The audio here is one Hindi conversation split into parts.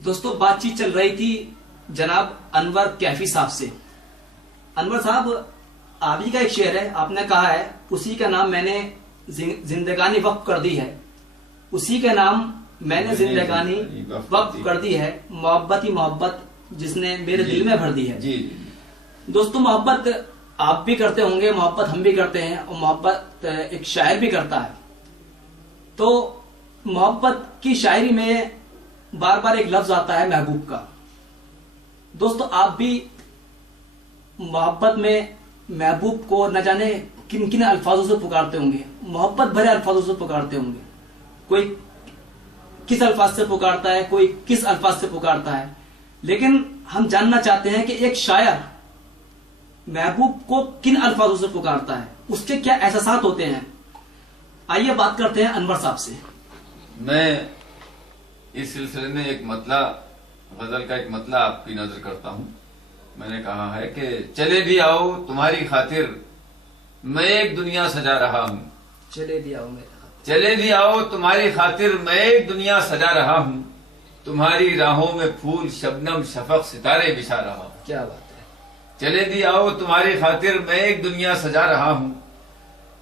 दोस्तों बातचीत चल रही थी जनाब अनवर कैफी साहब से। अनवर साहब, आप ही का एक शेर है, आपने कहा है उसी का नाम मैंने जिंदगानी वक्फ कर दी है, उसी का नाम मैंने जिंदगानी वक्फ कर दी है, मोहब्बत ही मोहब्बत जिसने मेरे दिल में भर दी है। जी। दोस्तों मोहब्बत आप भी करते होंगे, मोहब्बत हम भी करते हैं, और मोहब्बत एक शायर भी करता है। तो मोहब्बत की शायरी में बार बार एक लफ्ज आता है महबूब का। दोस्तों आप भी मोहब्बत में महबूब को न जाने किन किन अल्फाजों से पुकारते होंगे, मोहब्बत भरे अल्फाजों से पुकारते होंगे। कोई किस अल्फाज से पुकारता है, कोई किस अल्फाज से पुकारता है, लेकिन हम जानना चाहते हैं कि एक शायर महबूब को किन अल्फाजों से पुकारता है, उसके क्या एहसासात होते हैं। आइए बात करते हैं अनवर साहब से। मैं इस सिलसिले में एक मतला, गजल का एक मतला आपकी नजर करता हूं। मैंने कहा है कि चले भी आओ तुम्हारी खातिर मैं एक दुनिया सजा रहा हूं, चले भी आओ मेरे चले भी आओ तुम्हारी खातिर मैं एक दुनिया सजा रहा हूं, तुम्हारी राहों में फूल शबनम शफक सितारे बिछा रहा हूं। क्या बात है। चले भी आओ तुम्हारी खातिर मैं एक दुनिया सजा रहा हूं,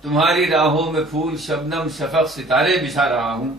तुम्हारी राहों में फूल शबनम शफक सितारे बिछा रहा हूं,